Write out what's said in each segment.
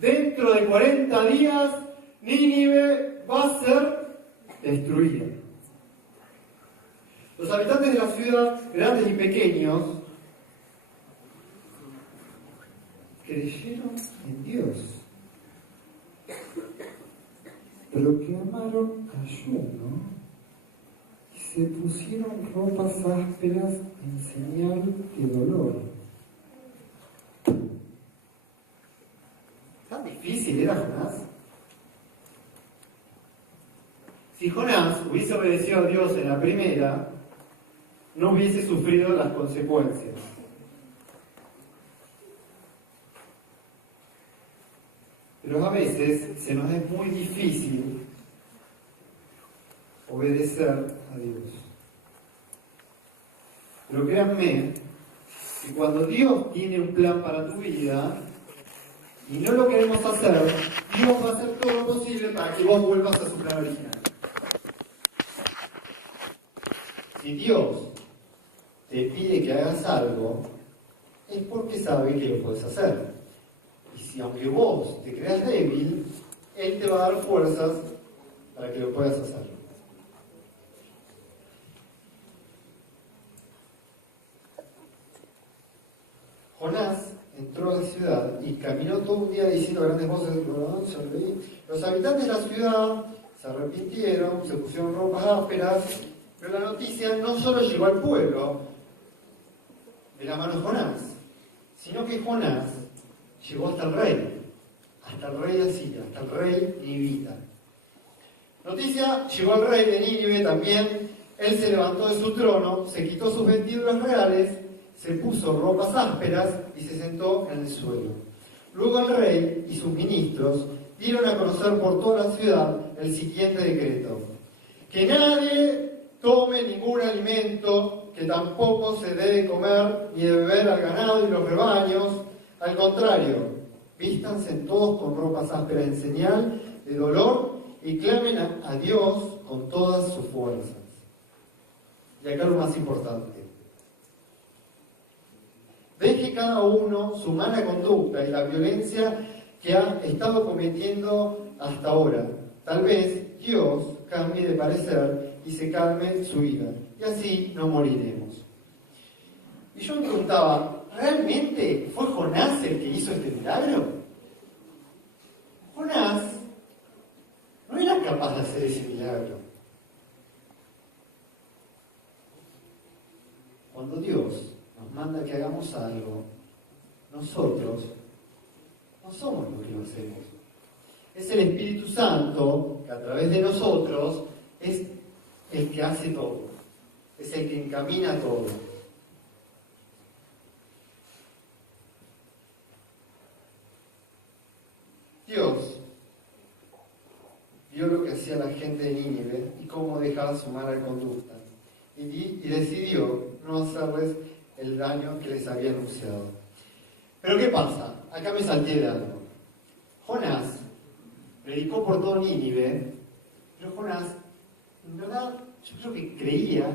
dentro de 40 días Nínive va a ser destruida. Los habitantes de la ciudad, grandes y pequeños, creyeron en Dios, pero clamaron ayuno y se pusieron ropas ásperas en señal de dolor. ¿Tan difícil era Jonás? Si Jonás hubiese obedecido a Dios en la primera, no hubiese sufrido las consecuencias. Pero a veces se nos es muy difícil obedecer a Dios. Pero créanme que cuando Dios tiene un plan para tu vida y no lo queremos hacer, Dios va a hacer todo lo posible para que vos vuelvas a su plan original. Si Dios te pide que hagas algo, es porque sabe que lo puedes hacer. Y si aunque vos te creas débil, Él te va a dar fuerzas para que lo puedas hacer. Jonás entró a la ciudad y caminó todo un día diciendo a grandes voces: los habitantes de la ciudad se arrepintieron, se pusieron ropas ásperas, pero la noticia no solo llegó al pueblo de la mano de Jonás, sino que Jonás llegó hasta el rey de Asiria, hasta el rey nibita. Noticia llegó al rey de Nínive también. Él se levantó de su trono, se quitó sus vestiduras reales, se puso ropas ásperas y se sentó en el suelo. Luego el rey y sus ministros dieron a conocer por toda la ciudad el siguiente decreto: que nadie tome ningún alimento, que tampoco se dé de comer ni de beber al ganado y los rebaños. Al contrario, vístanse todos con ropas ásperas en señal de dolor y clamen a Dios con todas sus fuerzas. Y acá lo más importante: deje cada uno su mala conducta y la violencia que ha estado cometiendo hasta ahora. Tal vez Dios cambie de parecer y se calme su ira, y así no moriremos. Y yo me preguntaba, ¿realmente fue Jonás el que hizo este milagro? Jonás no era capaz de hacer ese milagro. Cuando Dios nos manda que hagamos algo, nosotros no somos los que lo hacemos. Es el Espíritu Santo que a través de nosotros es el que hace todo, es el que encamina todo. Dios vio lo que hacía la gente de Nínive y cómo dejaba su mala conducta, y decidió no hacerles el daño que les había anunciado. Pero ¿qué pasa? Acá me salté de algo. Jonás predicó por todo Nínive, pero Jonás, en verdad, yo creo que creía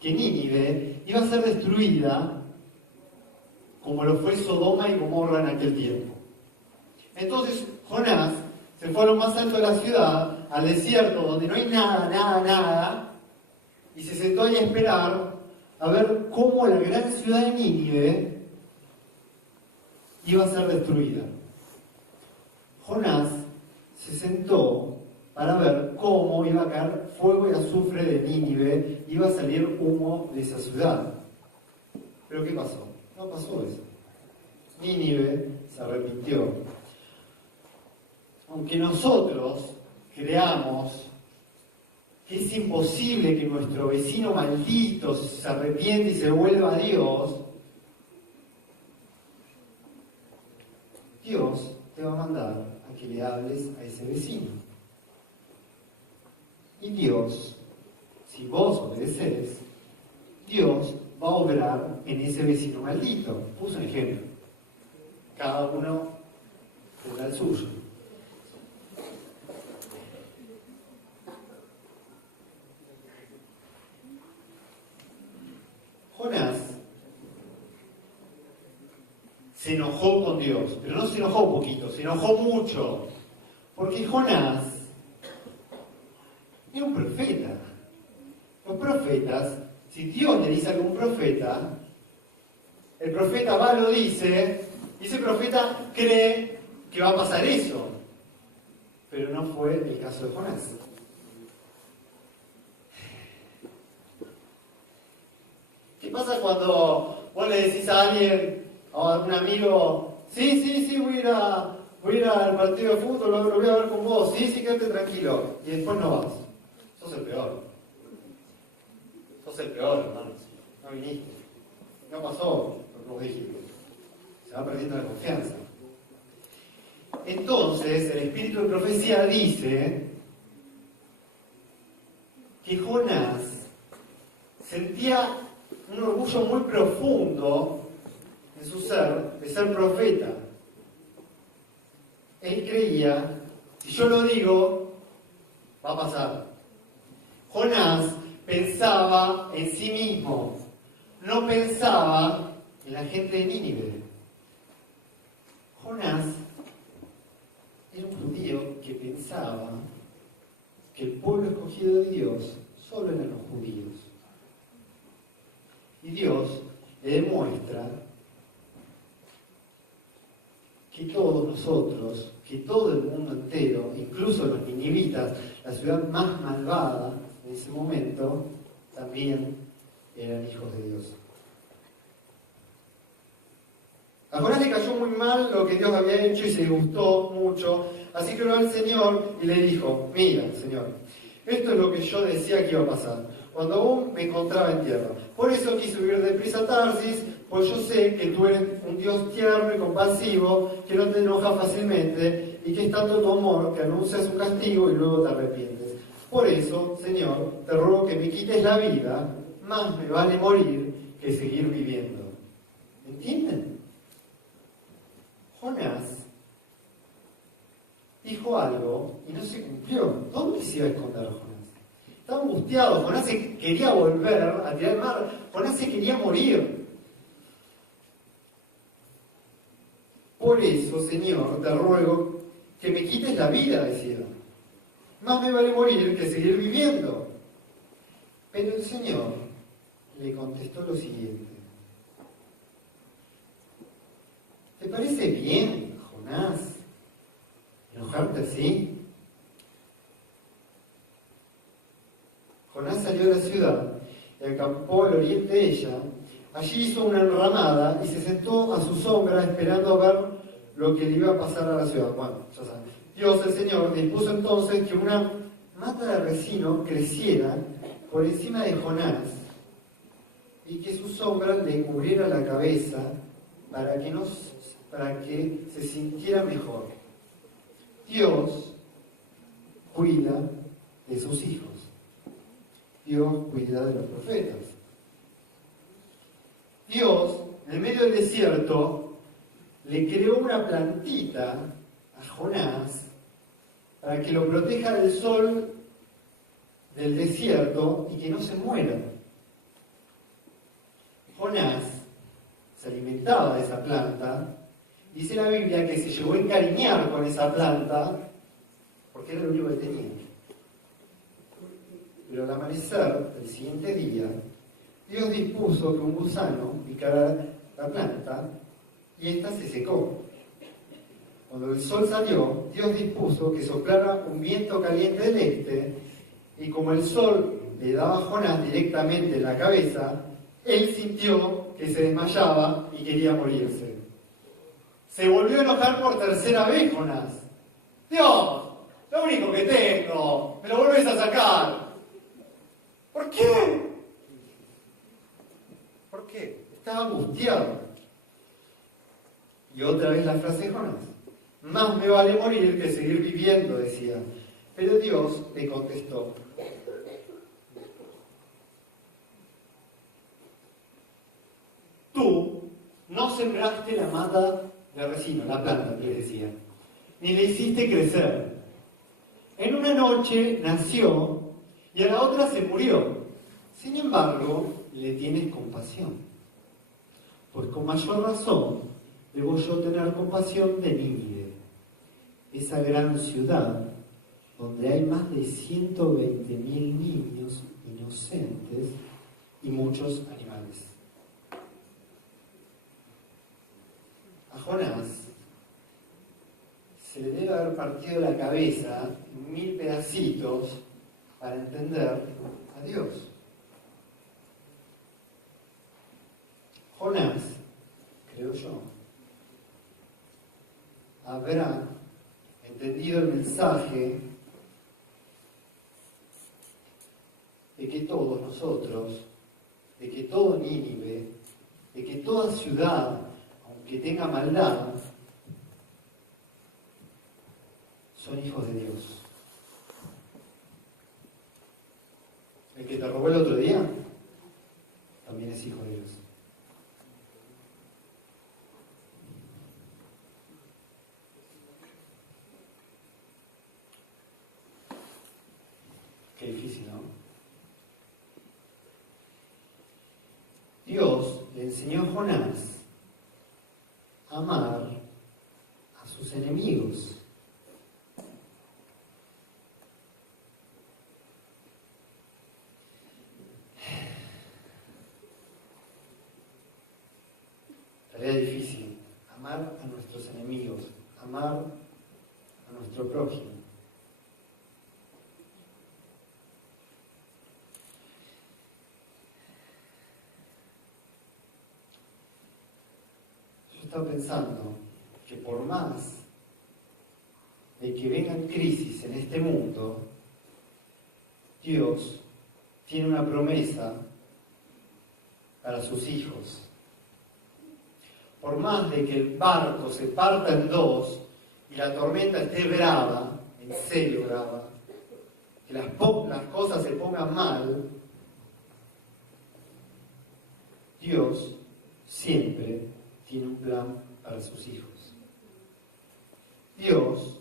que Nínive iba a ser destruida como lo fue Sodoma y Gomorra en aquel tiempo. Entonces Jonás se fue a lo más alto de la ciudad, al desierto donde no hay nada, y se sentó ahí a esperar a ver cómo la gran ciudad de Nínive iba a ser destruida. Jonás se sentó para ver cómo iba a caer fuego y azufre de Nínive, iba a salir humo de esa ciudad. ¿Pero qué pasó? No pasó eso. Nínive se arrepintió. Aunque nosotros creamos que es imposible que nuestro vecino maldito se arrepiente y se vuelva a Dios, Dios te va a mandar a que le hables a ese vecino. Y Dios, si vos obedeces, Dios va a obrar en ese vecino maldito. Puse un ejemplo. Cada uno tendrá el suyo. Jonás se enojó con Dios, pero no se enojó poquito, se enojó mucho, porque Jonás era un profeta. Los profetas, si Dios le dice a algún profeta, el profeta va, lo dice, y ese profeta cree que va a pasar eso. Pero no fue el caso de Jonás. ¿Qué pasa cuando vos le decís a alguien, a un amigo, sí, voy a ir al partido de fútbol, lo voy a ver con vos, sí, quédate tranquilo, y después no vas? Sos el peor. Sos el peor, hermano. No viniste. No pasó lo que vos dijiste. Se va perdiendo la confianza. Entonces, el espíritu de profecía dice que Jonás sentía un orgullo muy profundo en su ser de ser profeta. Él creía, si yo lo digo, va a pasar. Jonás pensaba en sí mismo, no pensaba en la gente de Nínive. Jonás era un judío que pensaba que el pueblo escogido de Dios solo eran los judíos. Y Dios le demuestra que todos nosotros, que todo el mundo entero, incluso los ninivitas, la ciudad más malvada en ese momento, también eran hijos de Dios. A Jonás le cayó muy mal lo que Dios había hecho y se gustó mucho, así que oró al Señor y le dijo, mira, Señor, esto es lo que yo decía que iba a pasar, cuando aún me encontraba en tierra. Por eso quise huir deprisa a Tarsis, pues yo sé que tú eres un Dios tierno y compasivo, que no te enoja fácilmente, y que es tanto tu amor que anuncias un castigo y luego te arrepientes. Por eso, Señor, te ruego que me quites la vida, más me vale morir que seguir viviendo. ¿Entienden? Jonás dijo algo y no se cumplió. ¿Dónde se iba a esconder Jonás? Estaba angustiado. Jonás se quería volver a tirar al mar. Jonás se quería morir. Por eso, Señor, te ruego que me quites la vida, decía. Más me vale morir que seguir viviendo. Pero el Señor le contestó lo siguiente. ¿Te parece bien, Jonás, enojarte así? Jonás salió de la ciudad y acampó al oriente de ella. Allí hizo una enramada y se sentó a su sombra esperando a ver lo que le iba a pasar a la ciudad. Bueno, ya saben. Dios, el Señor, dispuso entonces que una mata de resino creciera por encima de Jonás y que su sombra le cubriera la cabeza para que se sintiera mejor. Dios cuida de sus hijos. Dios cuida de los profetas. Dios, en el medio del desierto, le creó una plantita a Jonás para que lo proteja del sol del desierto y que no se muera. Jonás se alimentaba de esa planta. Dice la Biblia que se llegó a encariñar con esa planta porque era lo único que tenía. Pero al amanecer del siguiente día, Dios dispuso que un gusano picara la planta y ésta se secó. Cuando el sol salió, Dios dispuso que soplara un viento caliente del este y como el sol le daba a Jonás directamente en la cabeza, él sintió que se desmayaba y quería morirse. Se volvió a enojar por tercera vez Jonás. Dios, lo único que tengo, me lo volvés a sacar. ¿Por qué? ¿Por qué? Estaba angustiado. Y otra vez la frase de Jonás. Más me vale morir que seguir viviendo, decía. Pero Dios le contestó. Tú no sembraste la mata de resino, la planta, que le decía, ni le hiciste crecer. En una noche nació y a la otra se murió. Sin embargo, le tienes compasión. Pues con mayor razón debo yo tener compasión de Nínive, esa gran ciudad donde hay más de 120.000 niños inocentes y muchos animales. A Jonás se le debe haber partido la cabeza en 1000 pedacitos para entender a Dios. Jonás, creo yo, habrá entendido el mensaje de que todos nosotros, de que todo Nínive, de que toda ciudad, aunque tenga maldad, son hijos de Dios. El que te robó el otro día también es hijo de Dios. Qué difícil, ¿no? Dios le enseñó a Jonás a amar a sus enemigos. Tarea difícil, amar a nuestros enemigos, amar a nuestro prójimo. Estaba pensando que por más de que vengan crisis en este mundo, Dios tiene una promesa para sus hijos. Por más de que el barco se parta en dos y la tormenta esté brava, en serio brava, que las cosas se pongan mal, Dios siempre tiene un plan para sus hijos. Dios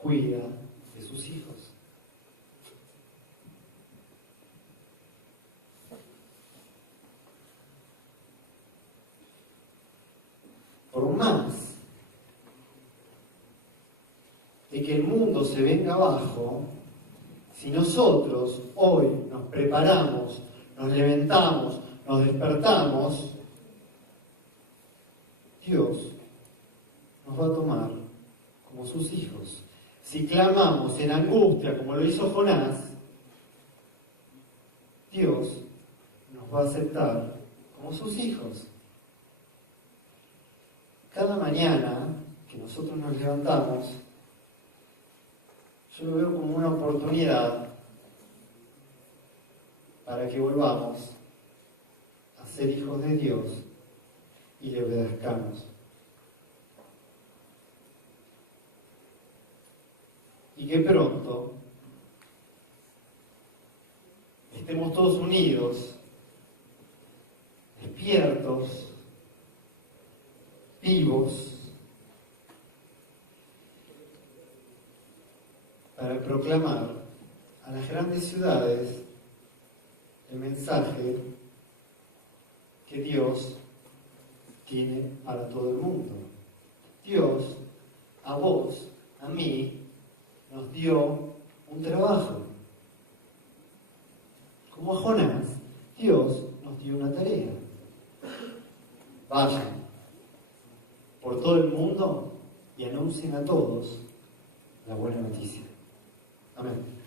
cuida de sus hijos. Por más de que el mundo se venga abajo, si nosotros hoy nos preparamos, nos levantamos, nos despertamos, Dios nos va a tomar como sus hijos. Si clamamos en angustia, como lo hizo Jonás, Dios nos va a aceptar como sus hijos. Cada mañana que nosotros nos levantamos, yo lo veo como una oportunidad para que volvamos a ser hijos de Dios y le obedezcamos. Y que pronto estemos todos unidos, despiertos, vivos, para proclamar a las grandes ciudades el mensaje que Dios tiene para todo el mundo. Dios, a vos, a mí, nos dio un trabajo. Como a Jonás, Dios nos dio una tarea. Vayan por todo el mundo y anuncien a todos la buena noticia. Amén.